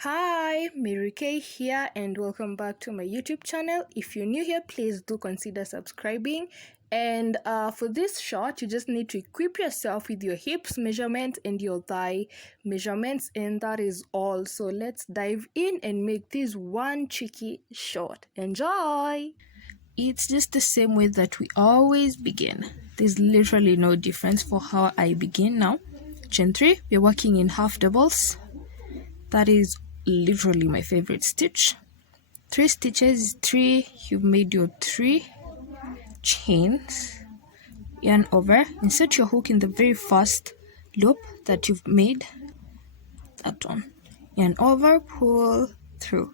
Hi, Mary Kay here and welcome back to my YouTube channel. If you're new here, please do consider subscribing. And for this shot, you just need to equip yourself with your hips measurement and your thigh measurements, and that is all. So let's dive in and make this one cheeky shot. Enjoy! It's just the same way that we always begin. There's literally no difference for how I begin now. Chain 3, we're working in half doubles. That is literally my favorite stitch. 3 stitches, 3, you've made your 3 chains, yarn over, insert your hook in the very first loop that you've made, that one, yarn over, pull through,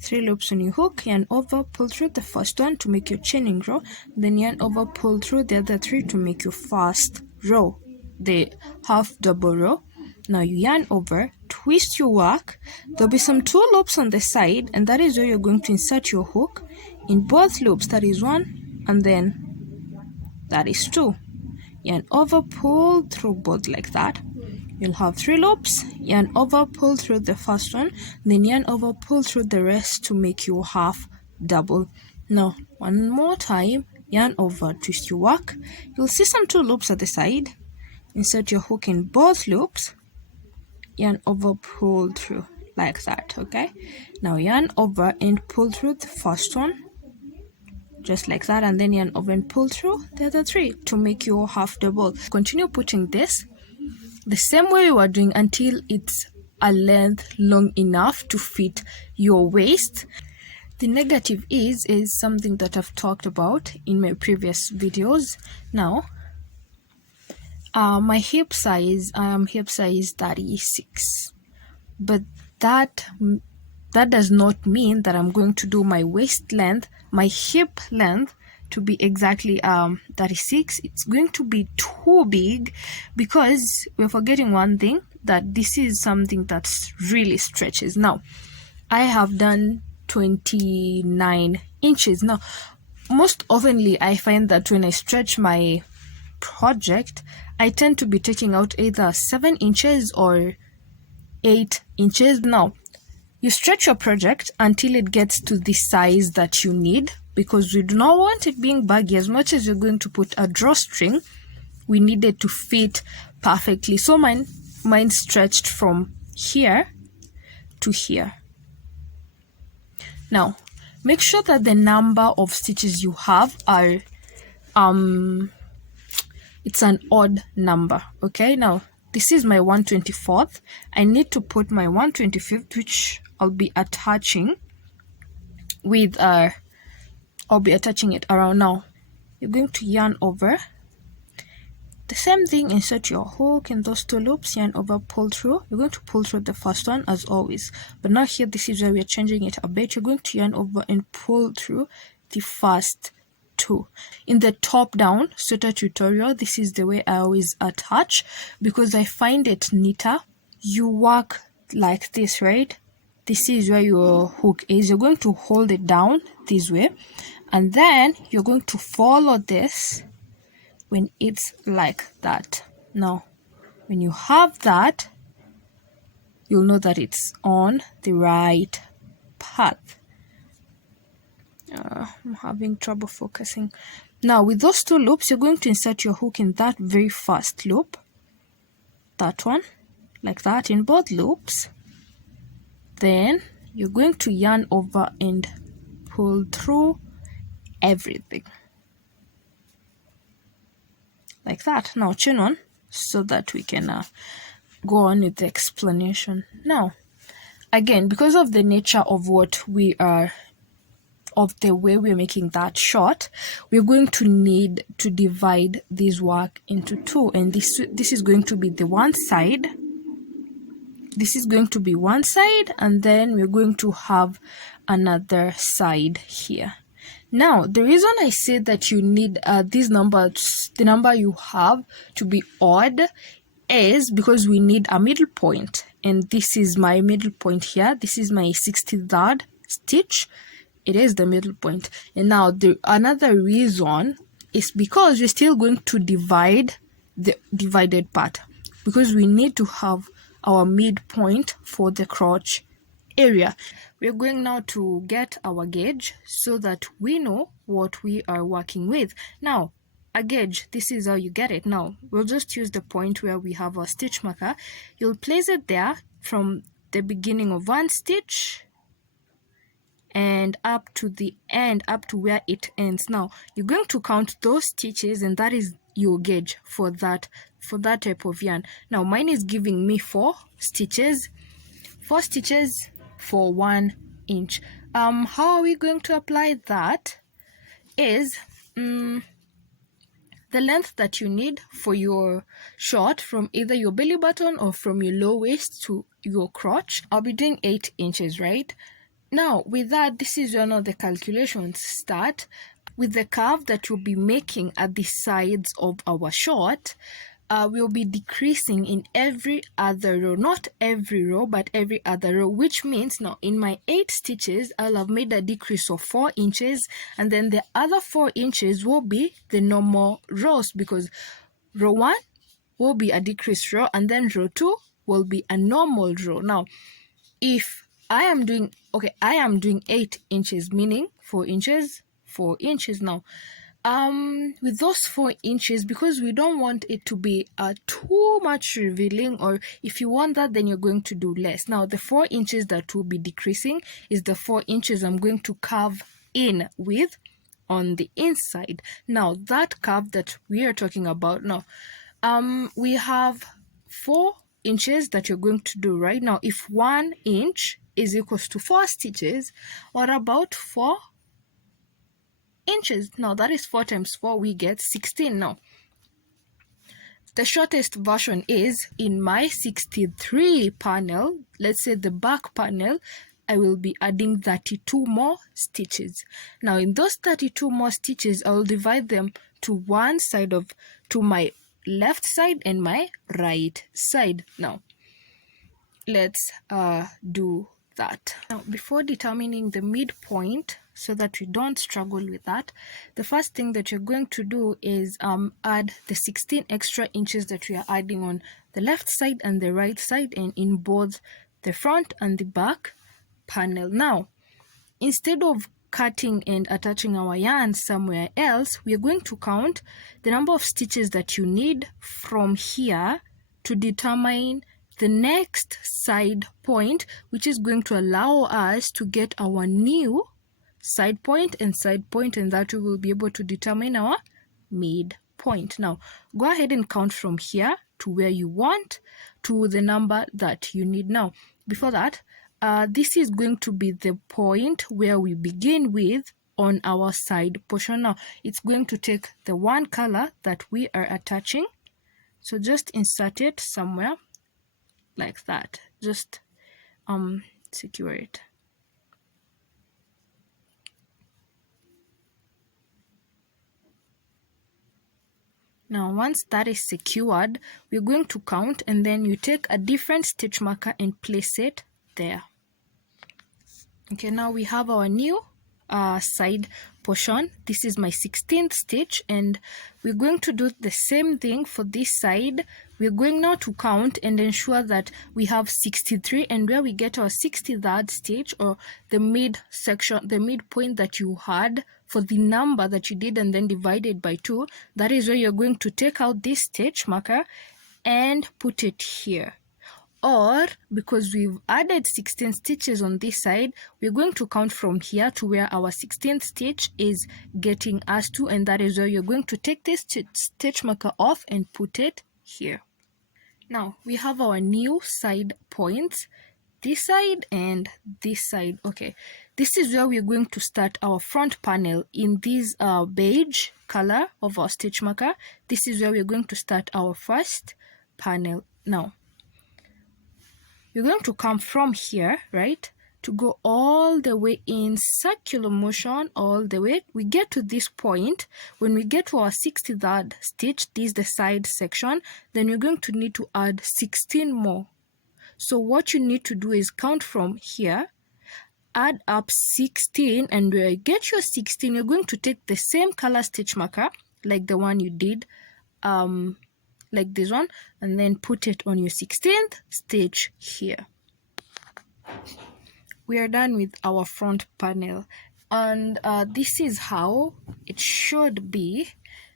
3 loops on your hook, yarn over, pull through the first one to make your chaining row, then yarn over, pull through the other 3 to make your first row, the half double row. Now you yarn over, twist your work, there'll be some 2 loops on the side, and that is where you're going to insert your hook in both loops. That is 1 and then that is 2. Yarn over, pull through both like that. You'll have 3 loops, yarn over, pull through the first one, then yarn over, pull through the rest to make your half double. Now one more time, yarn over, twist your work, you'll see some 2 loops at the side, insert your hook in both loops, yarn over, pull through like that. Okay, now yarn over and pull through the first one just like that, and then yarn over and pull through the other 3 to make your half double. Continue putting this the same way you are doing until it's a length long enough to fit your waist. The negative is something that I've talked about in my previous videos. Now my hip size, hip size 36, but that does not mean that I'm going to do my waist length, my hip length to be exactly 36. It's going to be too big because we're forgetting one thing, that this is something that really stretches. Now I have done 29 inches. Now most oftenly I find that when I stretch my project, I tend to be taking out either 7 inches or 8 inches. Now you stretch your project until it gets to the size that you need, because we do not want it being baggy. As much as you're going to put a drawstring, we need it to fit perfectly. So mine stretched from here to here. Now make sure that the number of stitches you have are it's an odd number. Okay, now this is my 124th. I need to put my 125th, which I'll be attaching with I'll be attaching it around. Now you're going to yarn over the same thing, insert your hook in those 2 loops, yarn over, pull through. You're going to pull through the first one as always, but now here this is where we're changing it a bit. You're going to yarn over and pull through the first 2. In the top down sweater tutorial, this is the way I always attach because I find it neater. You work like this, right? This is where your hook is. You're going to hold it down this way, and then you're going to follow this when it's like that. Now when you have that, you'll know that it's on the right path. I'm having trouble focusing. Now with those 2 loops, you're going to insert your hook in that very first loop, that one, like that, in both loops. Then you're going to yarn over and pull through everything like that. Now chain on so that we can go on with the explanation. Now again, because of the nature of what we are, of the way we're making that shot, we're going to need to divide this work into 2, and this is going to be the one side. This is going to be one side, and then we're going to have another side here. Now the reason I say that you need these numbers, the number you have, to be odd is because we need a middle point, and this is my middle point here. This is my 63rd stitch. It is the middle point. And now another reason is because we're still going to divide the divided part, because we need to have our midpoint for the crotch area. We're going now to get our gauge so that we know what we are working with. Now, a gauge, this is how you get it. Now, we'll just use the point where we have our stitch marker. You'll place it there from the beginning of one stitch and up to the end, up to where it ends. Now, you're going to count those stitches, and that is your gauge for that type of yarn. Now, mine is giving me 4 stitches for 1 inch. How are we going to apply that is the length that you need for your short, from either your belly button or from your low waist to your crotch. I'll be doing 8 inches, right? Now, with that, this is when all the calculations start. With the curve that we'll be making at the sides of our short, we'll be decreasing in every other row. Not every row, but every other row, which means now in my 8 stitches, I'll have made a decrease of 4 inches, and then the other 4 inches will be the normal rows, because row 1 will be a decreased row, and then row 2 will be a normal row. Now, if I am doing 8 inches, meaning 4 inches, 4 inches. Now, with those 4 inches, because we don't want it to be too much revealing, or if you want that, then you're going to do less. Now, the 4 inches that will be decreasing is the 4 inches I'm going to curve in with on the inside. Now, that curve that we are talking about now, we have 4 inches that you're going to do right now. If 1 inch is equals to 4 stitches, or about 4 inches, now that is 4 times 4, we get 16. Now, the shortest version is in my 63 panel, let's say the back panel, I will be adding 32 more stitches. Now, in those 32 more stitches, I will divide them to one side to my left side and my right side. Now, let's do that. Now, before determining the midpoint, so that we don't struggle with that, the first thing that you're going to do is add the 16 extra inches that we are adding on the left side and the right side, and in both the front and the back panel. Now, instead of cutting and attaching our yarn somewhere else, we are going to count the number of stitches that you need from here to determine the next side point, which is going to allow us to get our new side point, and that we will be able to determine our midpoint. Now, go ahead and count from here to where you want to the number that you need. Now, before that, this is going to be the point where we begin with on our side portion. Now, it's going to take the one color that we are attaching, so just insert it somewhere like that. Just secure it. Now, once that is secured, we're going to count, and then you take a different stitch marker and place it there. Okay, now we have our new side portion. This is my 16th stitch, and we're going to do the same thing for this side. We're going now to count and ensure that we have 63, and where we get our 63rd stitch, or the mid section, the midpoint that you had for the number that you did and then divided by 2, that is where you're going to take out this stitch marker and put it here. Or, because we've added 16 stitches on this side, we're going to count from here to where our 16th stitch is getting us to, and that is where you're going to take this stitch marker off and put it here. Now, we have our new side points, this side and this side. Okay, this is where we're going to start our front panel in this beige color of our stitch marker. This is where we're going to start our first panel. Now, you're going to come from here, right, to go all the way in circular motion, all the way. We get to this point. When we get to our 63rd stitch, this is the side section, then you're going to need to add 16 more. So what you need to do is count from here, add up 16, and where you get your 16, you're going to take the same color stitch marker, like the one you did, like this one, and then put it on your 16th stitch here. we are done with our front panel, and this is how it should be.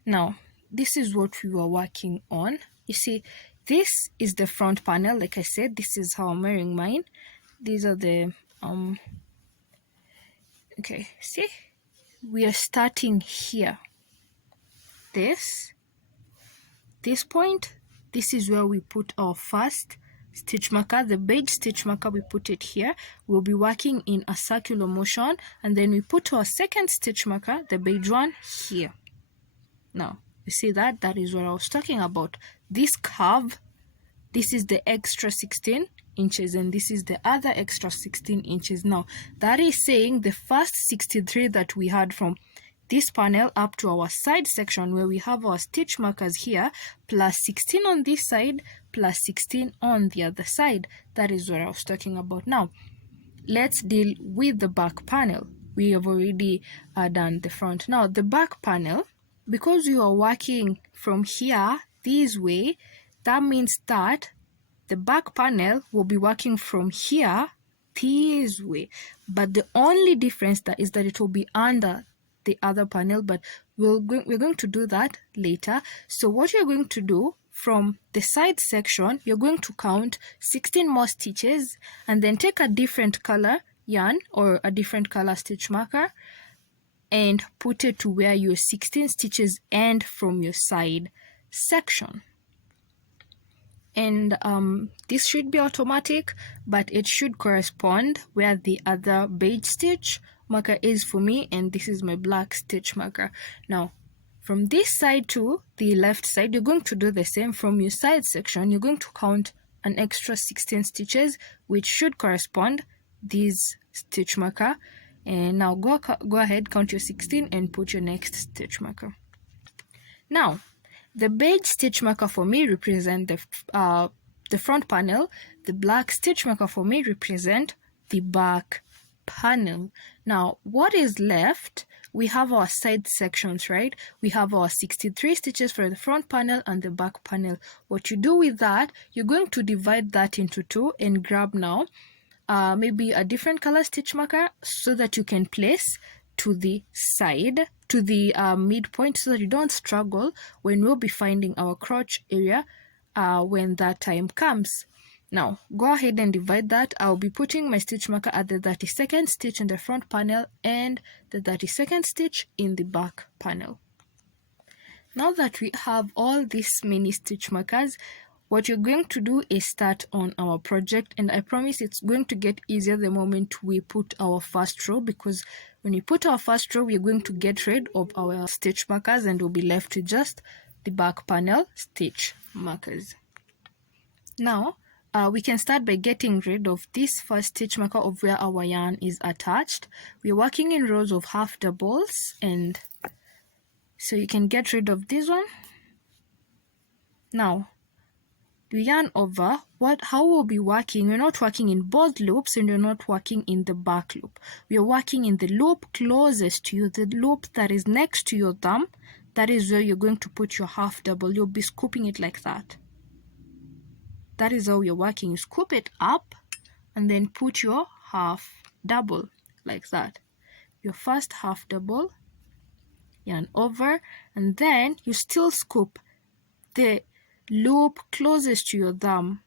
Now this is what we were working on. You see, this is the front panel. Like I said, this is how I'm wearing mine. These are the okay, see, we are starting here, this point. This is where we put our first stitch marker, the beige stitch marker. We put it here. We'll be working in a circular motion, and then we put our second stitch marker, the beige one, here. Now you see that is what I was talking about. This curve, this is the extra 16 inches, and this is the other extra 16 inches. Now that is saying the first 63 that we had from this panel up to our side section, where we have our stitch markers here, plus 16 on this side, plus 16 on the other side. That is what I was talking about. Now let's deal with the back panel. We have already done the front. Now the back panel, because you are working from here this way, that means that the back panel will be working from here this way, but the only difference that is that it will be under the other panel, but we're going to do that later. So what you're going to do, from the side section, you're going to count 16 more stitches, and then take a different color yarn or a different color stitch marker and put it to where your 16 stitches end from your side section. And this should be automatic, but it should correspond where the other beige stitch marker is for me, and this is my black stitch marker. Now from this side to the left side, you're going to do the same. From your side section, you're going to count an extra 16 stitches, which should correspond this stitch marker. And now go ahead, count your 16 and put your next stitch marker. Now the beige stitch marker for me represent the front panel. The black stitch marker for me represent the back panel. Now what is left, we have our side sections, right? We have our 63 stitches for the front panel and the back panel. What you do with that, you're going to divide that into two and grab now maybe a different color stitch marker, so that you can place to the side, to the midpoint, so that you don't struggle when we'll be finding our crotch area when that time comes. Now go ahead and divide that. I'll be putting my stitch marker at the 32nd stitch in the front panel and the 32nd stitch in the back panel. Now that we have all these many stitch markers, what you're going to do is start on our project, and I promise it's going to get easier the moment we put our first row, because when we put our first row, we're going to get rid of our stitch markers and we'll be left with just the back panel stitch markers. Now we can start by getting rid of this first stitch marker of where our yarn is attached. We're working in rows of half doubles, and so you can get rid of this one. Now you yarn over how we'll be working. We're not working in both loops, and we're not working in the back loop. We are working in the loop closest to you, the loop that is next to your thumb. That is where you're going to put your half double. You'll be scooping it like that. That is how you're working. You scoop it up and then put your half double like that. Your first half double, yarn over, and then you still scoop the loop closest to your thumb.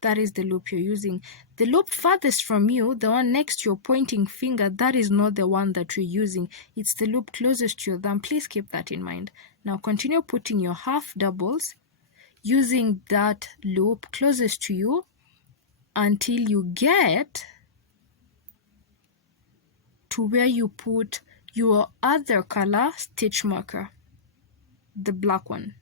That is the loop you're using. The loop farthest from you, the one next to your pointing finger, that is not the one that you're using. It's the loop closest to your thumb. Please keep that in mind. Now continue putting your half doubles using that loop closest to you until you get to where you put your other color stitch marker, the black one.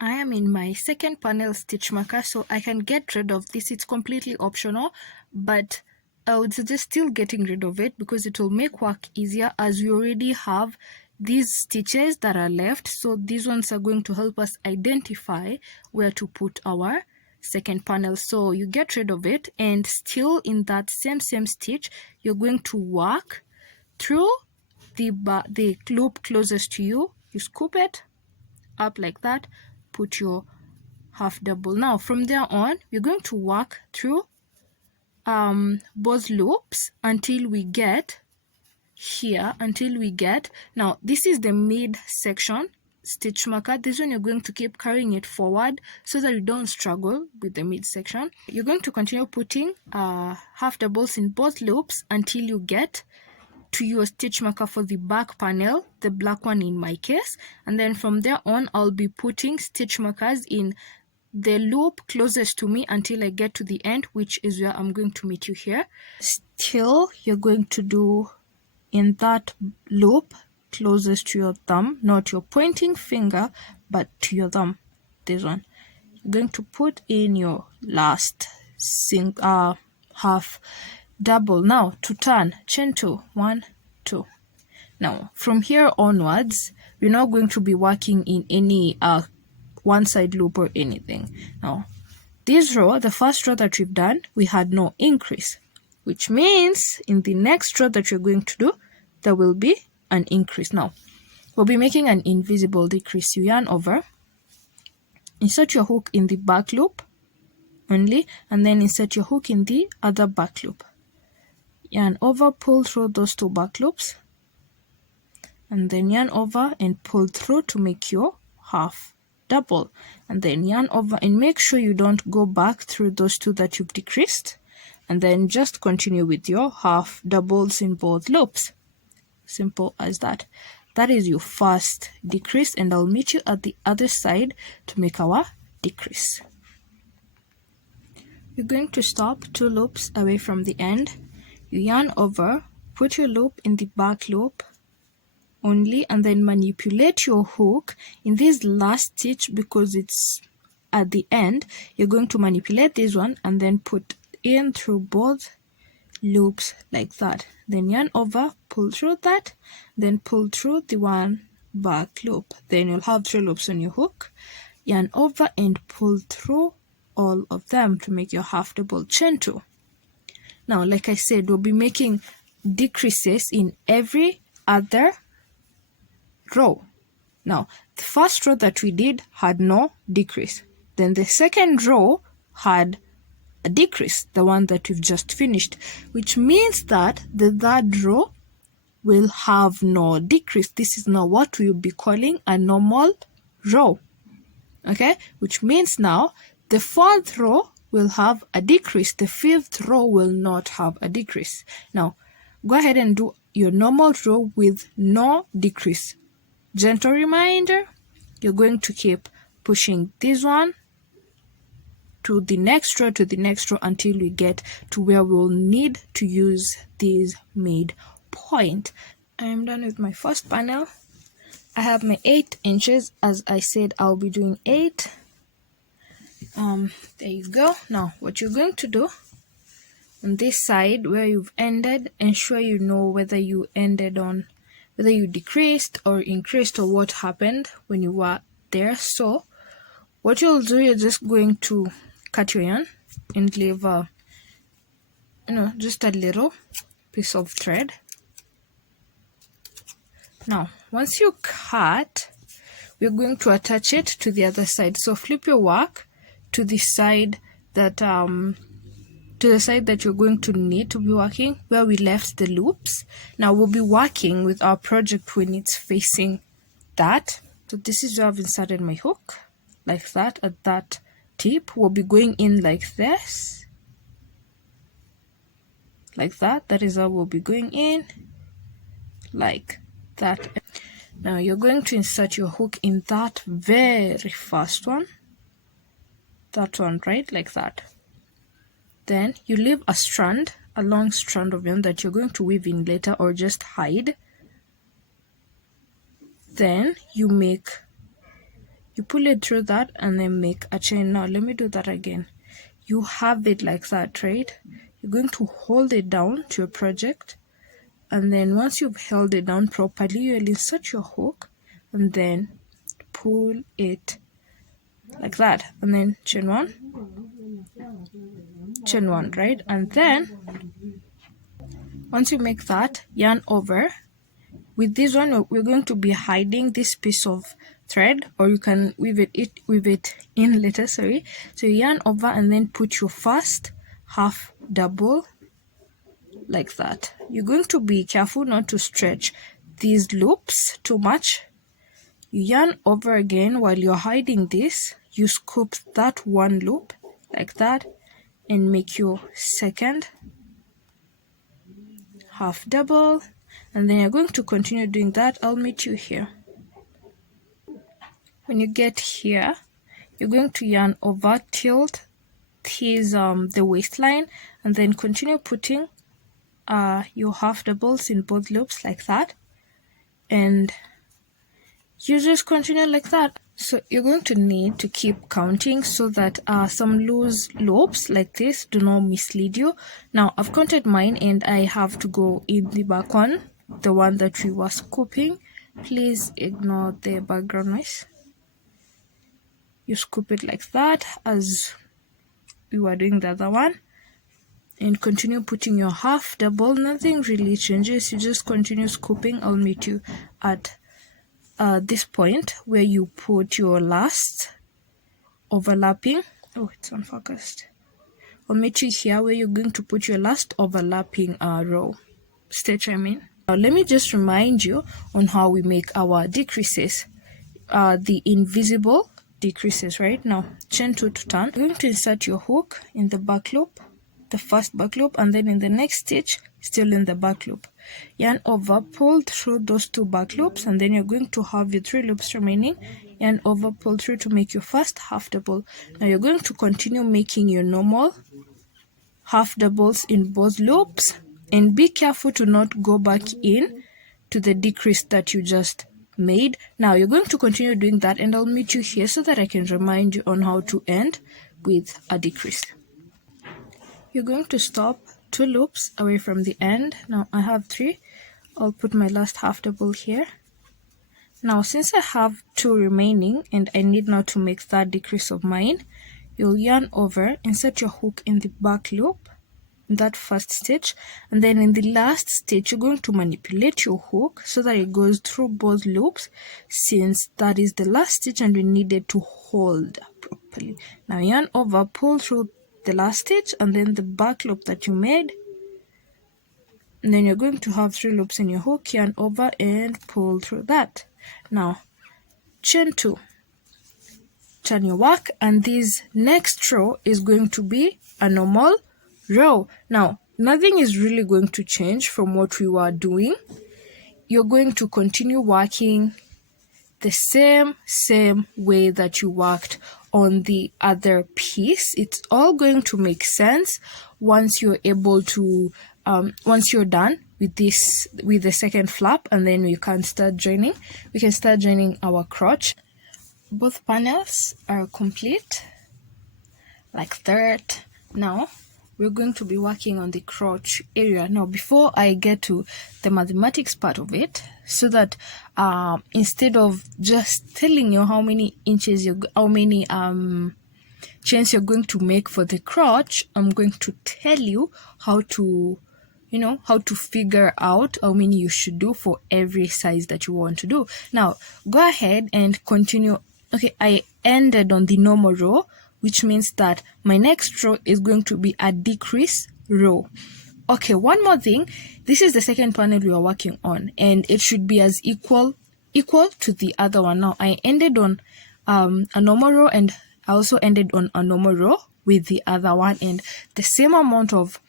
I am in my second panel stitch marker, so I can get rid of this. It's completely optional, but I would suggest still getting rid of it because it will make work easier, as we already have these stitches that are left. So these ones are going to help us identify where to put our second panel. So you get rid of it, and still in that same stitch, you're going to work through the loop closest to you. You scoop it up like that, put your half double. Now from there on, we're going to work through both loops until we get here, now this is the mid section stitch marker. This one you're going to keep carrying it forward so that you don't struggle with the mid section. You're going to continue putting half doubles in both loops until you get to your stitch marker for the back panel, the black one in my case, and then from there on I'll be putting stitch markers in the loop closest to me until I get to the end, which is where I'm going to meet you here. Still, you're going to do in that loop closest to your thumb, not your pointing finger, but to your thumb, this one. You're going to put in your last half double. Now to turn, chain 2, 1, 2. Now from here onwards, we're not going to be working in any one side loop or anything. Now this row, the first row that we've done, we had no increase, which means in the next row that you're going to do, there will be an increase. Now we'll be making an invisible decrease. You yarn over, insert your hook in the back loop only, and then insert your hook in the other back loop. Yarn over, pull through those two back loops, and then yarn over and pull through to make your half double, and then yarn over and make sure you don't go back through those two that you've decreased, and then just continue with your half doubles in both loops. Simple as that. That is your first decrease, and I'll meet you at the other side to make our decrease. You're going to stop 2 loops away from the end. You yarn over, put your loop in the back loop only, and then manipulate your hook in this last stitch because it's at the end. You're going to manipulate this one and then put in through both loops like that. Then yarn over, pull through that, then pull through the one back loop. Then you'll have 3 loops on your hook. Yarn over and pull through all of them to make your half double, chain 2. Now, like I said, we'll be making decreases in every other row. Now, the first row that we did had no decrease. Then the second row had a decrease, the one that we've just finished, which means that the third row will have no decrease. This is now what we'll be calling a normal row. Okay, which means now the fourth row will have a decrease, the fifth row will not have a decrease. Now go ahead and do your normal row with no decrease. Gentle reminder, you're going to keep pushing this one to the next row until we get to where we'll need to use this midpoint. I am done with my first panel. I have my 8 inches. As I said, I'll be doing 8. There you go. Now what you're going to do on this side where you've ended, ensure you know whether you ended on, whether you decreased or increased or what happened when you were there. So what you'll do, you're just going to cut your yarn and leave just a little piece of thread. Now once you cut, we're going to attach it to the other side. So flip your work to the side that you're going to need to be working, where we left the loops. Now we'll be working with our project when it's facing that. So this is where I've inserted my hook, like that. At that tip, we'll be going in like this, like that. That is how we'll be going in, like that. Now you're going to insert your hook in that very first one, that one, right, like that. Then you leave a strand, a long strand of yarn that you're going to weave in later or just hide. Then you pull it through that and then make a chain. Now let me do that again. You have it like that, right? You're going to hold it down to your project, and then once you've held it down properly, you'll insert your hook and then pull it like that, and then chain 1, right? And then once you make that, yarn over. With this one, we're going to be hiding this piece of thread, or you can weave it in later, sorry. So you yarn over and then put your first half double like that. You're going to be careful not to stretch these loops too much. You yarn over again. While you're hiding this, you scoop that one loop like that and make your second half double, and then you're going to continue doing that. I'll meet you here. When you get here, you're going to yarn over till the waistline, and then continue putting your half doubles in both loops like that, and you just continue like that. So you're going to need to keep counting so that some loose loops like this do not mislead you. Now I've counted mine and I have to go in the back one, the one that we were scooping. Please ignore the background noise. You scoop it like that as we were doing the other one, and continue putting your half double. Nothing really changes, you just continue scooping. I'll meet you at this point where you put your last overlapping. Oh, it's unfocused. I'll meet you here where you're going to put your last overlapping row stitch. Now let me just remind you on how we make our decreases, the invisible decreases. Right now, chain 2 to turn. You're going to insert your hook in the back loop, the first back loop, and then in the next stitch still in the back loop, yarn over, pull through those 2 back loops, and then you're going to have your 3 loops remaining, yarn over, pull through to make your first half double. Now you're going to continue making your normal half doubles in both loops, and be careful to not go back in to the decrease that you just made. Now you're going to continue doing that, and I'll meet you here so that I can remind you on how to end with a decrease. You're going to stop 2 loops away from the end. Now I have 3. I'll put my last half double here. Now since I have 2 remaining and I need now to make that decrease of mine, you'll yarn over, insert your hook in the back loop, in that first stitch, and then in the last stitch you're going to manipulate your hook so that it goes through both loops, since that is the last stitch and we needed to hold properly. Now yarn over, pull through the last stitch and then the back loop that you made, and then you're going to have 3 loops in your hook, yarn over and pull through that. Now chain 2, turn your work, and this next row is going to be a normal row. Now nothing is really going to change from what we were doing. You're going to continue working the same way that you worked on the other piece. It's all going to make sense once you're able to once you're done with this, with the second flap, and then we can start joining. We can start joining our crotch. Both panels are complete like that. Now we're going to be working on the crotch area. Now before I get to the mathematics part of it, so that instead of just telling you how many inches how many chains you're going to make for the crotch, I'm going to tell you how to, how to figure out how many you should do for every size that you want to do. Now go ahead and continue. Okay, I ended on the normal row, which means that my next row is going to be a decrease row. Okay, one more thing. This is the second panel we are working on, and it should be as equal to the other one. Now I ended on a normal row, and I also ended on a normal row with the other one, and the same amount of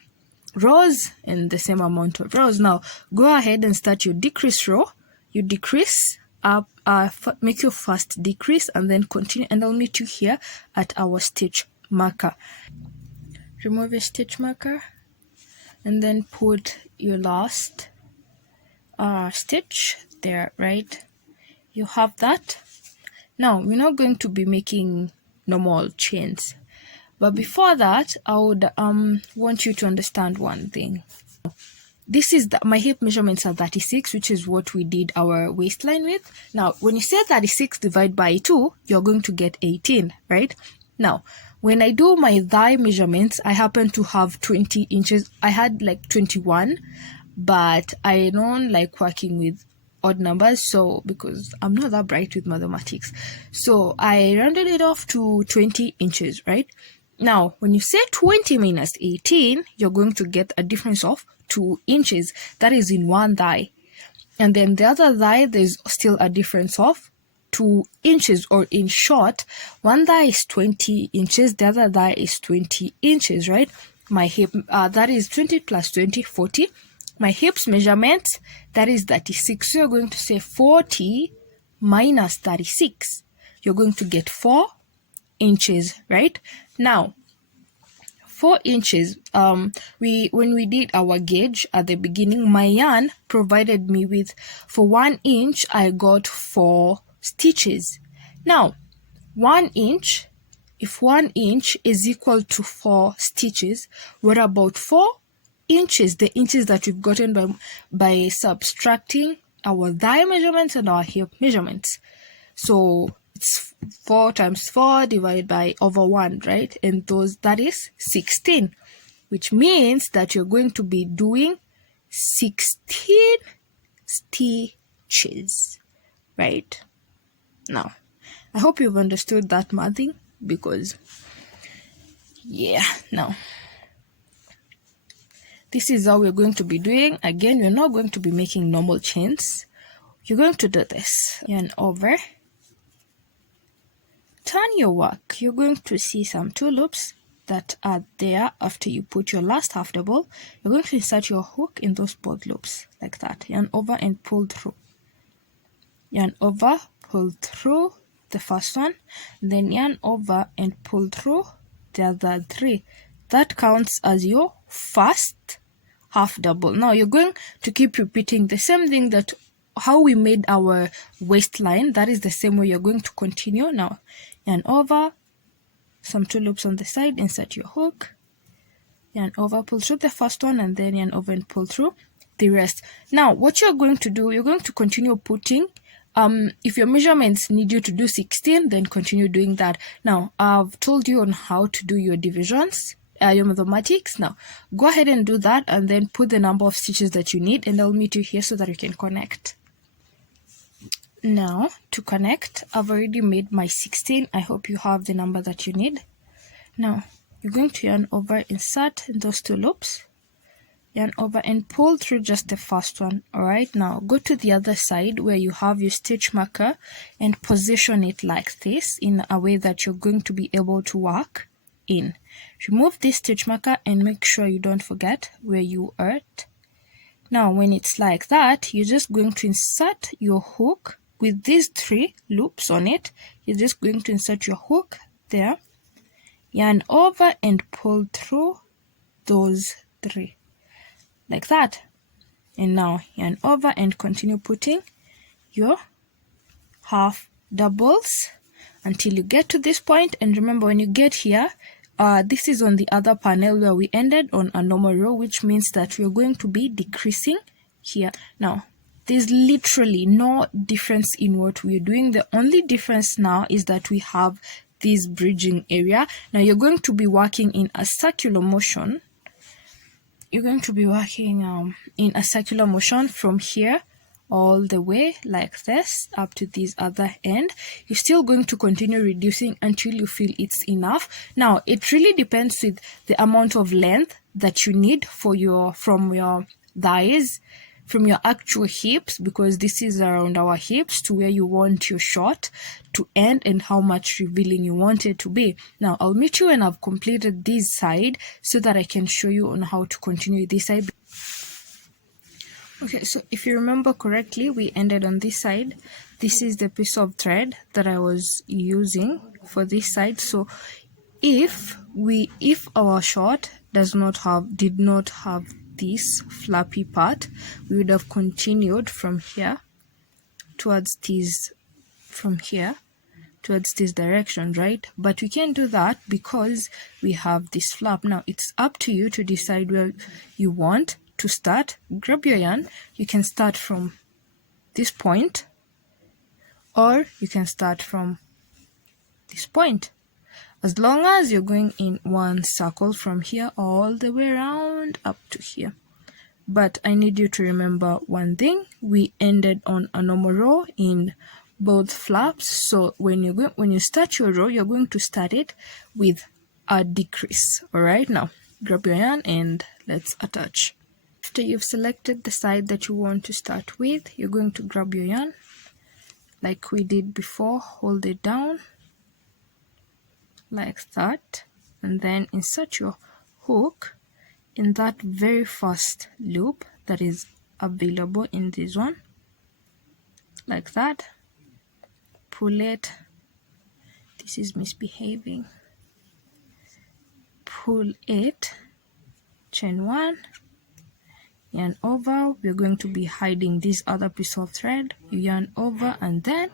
rows and the same amount of rows. Now go ahead and start your decrease row. You decrease up, make your first decrease, and then continue, and I'll meet you here at our stitch marker. Remove your stitch marker and then put your last stitch there. Right, you have that. Now we're not going to be making normal chains, but before that I would want you to understand one thing. This is my hip measurements are 36, which is what we did our waistline with. Now when you say 36 divided by 2, you're going to get 18, right? Now when I do my thigh measurements, I happen to have 20 inches. I had like 21, but I don't like working with odd numbers, so because I'm not that bright with mathematics, so I rounded it off to 20 inches, right? Now, when you say 20 minus 18, you're going to get a difference of 2 inches. That is in one thigh. And then the other thigh, there's still a difference of 2 inches, or in short, one thigh is 20 inches, the other thigh is 20 inches, right? My hip, that is 20 plus 20, 40. My hips measurement, that is 36. So you're going to say 40 minus 36. You're going to get 4 inches, right? Now, 4 inches, when we did our gauge at the beginning, my yarn provided me with, for 1 inch, I got 4 stitches. Now, 1 inch, if 1 inch is equal to 4 stitches, what about 4 inches, the inches that we've gotten by subtracting our thigh measurements and our hip measurements? So it's 4 times 4 divided by over 1, right? And that is 16, which means that you're going to be doing 16 stitches, right? Now, I hope you've understood that mathing, because now this is how we're going to be doing. Again, we're not going to be making normal chains. You're going to do this, yarn over, turn your work. You're going to see some 2 loops that are there after you put your last half double. You're going to insert your hook in those both loops like that. Yarn over and pull through. Yarn over, pull through the first one, then yarn over and pull through the other 3. That counts as your first half double. Now you're going to keep repeating the same thing, that how we made our waistline, that is the same way you're going to continue. Now yarn over, some 2 loops on the side, insert your hook, yarn over, pull through the first one, and then yarn over and pull through the rest. Now what you're going to do, you're going to continue putting, if your measurements need you to do 16, then continue doing that. Now I've told you on how to do your divisions, your mathematics. Now go ahead and do that, and then put the number of stitches that you need, and I'll meet you here so that you can connect. Now to connect, I've already made my 16. I hope you have the number that you need. Now you're going to yarn over, insert in those 2 loops, yarn over and pull through just the first one. Alright, now go to the other side where you have your stitch marker and position it like this, in a way that you're going to be able to work in. Remove this stitch marker and make sure you don't forget where you are at. Now when it's like that, you're just going to insert your hook with these 3 loops on it. You're just going to insert your hook there, yarn over and pull through those 3 like that. And now yarn over and continue putting your half doubles until you get to this point. And remember, when you get here, this is on the other panel where we ended on a normal row, which means that we're going to be decreasing here. Now there's literally no difference in what we're doing. The only difference now is that we have this bridging area. Now you're going to be working in a circular motion. You're going to be working in a circular motion from here all the way like this up to this other end. You're still going to continue reducing until you feel it's enough. Now it really depends with the amount of length that you need for from your thighs, from your actual hips, because this is around our hips, to where you want your short to end and how much revealing you want it to be. Now I'll meet you when I've completed this side so that I can show you on how to continue this side. Okay, so if you remember correctly, we ended on this side. This is the piece of thread that I was using for this side. So if our short did not have this flappy part, we would have continued from here towards this, towards this direction, right? But we can't do that because we have this flap. Now it's up to you to decide where you want to start. Grab your yarn. You can start from this point, or you can start from this point, as long as you're going in one circle from here all the way around up to here. But I need you to remember one thing: we ended on a normal row in both flaps. So when you start your row, you're going to start it with decrease. All right, now grab your yarn and let's attach. After you've selected the side that you want to start with, you're going to grab your yarn like we did before, hold it down like that, and then insert your hook in that very first loop that is available in this one, like that. Pull it. This is misbehaving. Pull it, chain one, yarn over. We're going to be hiding this other piece of thread. You yarn over, and then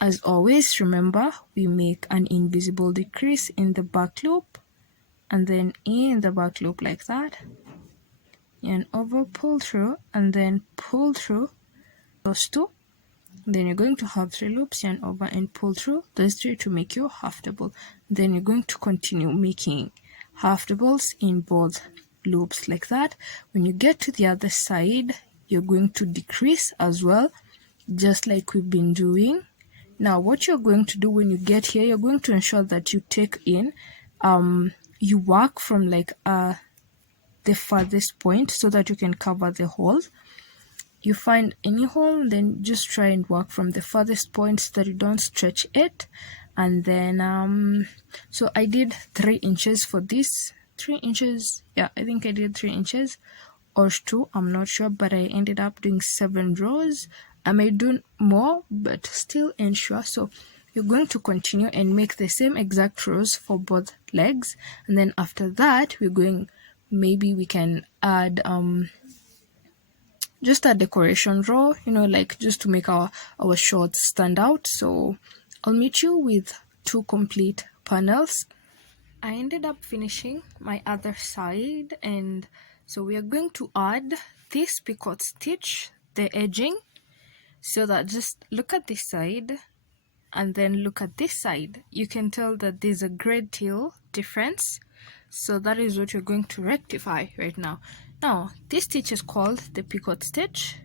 as always, remember, we make an invisible decrease in the back loop, and then in the back loop like that. Yarn over, pull through, and then pull through those two. Then you're going to have 3 loops, yarn over and pull through those 3 to make your half double. Then you're going to continue making half doubles in both loops like that. When you get to the other side, you're going to decrease as well, just like we've been doing. Now what you're going to do when you get here, you're going to ensure that you take in, you work from like the farthest point so that you can cover the hole. You find any hole, then just try and work from the farthest point so that you don't stretch it. And then so I did 3 inches for this. 3 inches, yeah, I think I did 3 inches or 2, I'm not sure, but I ended up doing 7 rows. I may do more, but still ensure. So you're going to continue and make the same exact rows for both legs, and then after that we're going, maybe we can add just a decoration row, you know, like just to make our shorts stand out. So I'll meet you with 2 complete panels. I ended up finishing my other side, and so we are going to add this picot stitch, the edging, so that just look at this side and then look at this side. You can tell that there's a great deal difference, so that is what you're going to rectify right now. Now this stitch is called the picot stitch.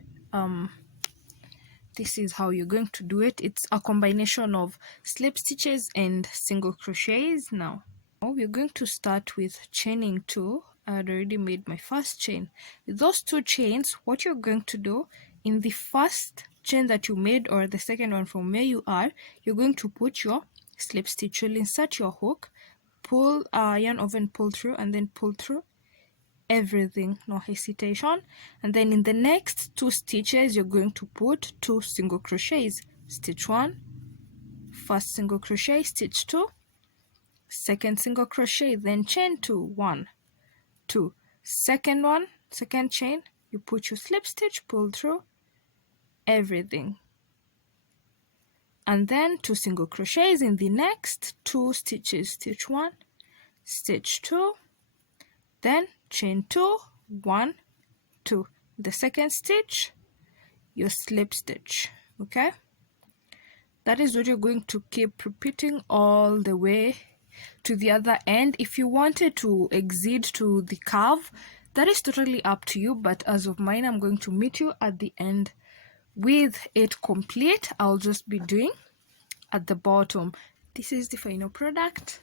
This is how you're going to do it. It's a combination of slip stitches and single crochets. Now we're going to start with chaining 2. I had already made my first chain. With those 2 chains, what you're going to do, in the first chain that you made, or the second one from where you are, you're going to put your slip stitch. You'll insert your hook, pull yarn over and pull through, and then pull through everything, no hesitation. And then in the next 2 stitches, you're going to put 2 single crochets. Stitch 1, first single crochet, stitch 2, second single crochet, then chain 2, 1, 2, second one, second chain, you put your slip stitch, pull through everything, and then 2 single crochets in the next 2 stitches. Stitch 1, stitch 2, then chain 2, 1, 2, the second stitch, your slip stitch. Okay, that is what you're going to keep repeating all the way to the other end. If you wanted to exceed to the curve, that is totally up to you, but as of mine, I'm going to meet you at the end with it complete. I'll just be doing at the bottom. This is the final product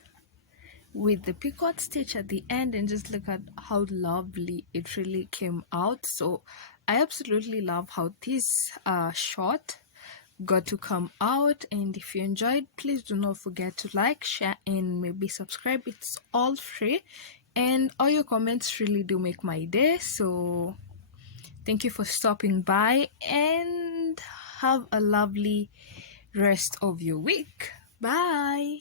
with the picot stitch at the end, and just look at how lovely it really came out. So I absolutely love how this short got to come out. And if you enjoyed, please do not forget to like, share, and maybe subscribe. It's all free, and all your comments really do make my day. So thank you for stopping by, and have a lovely rest of your week. Bye.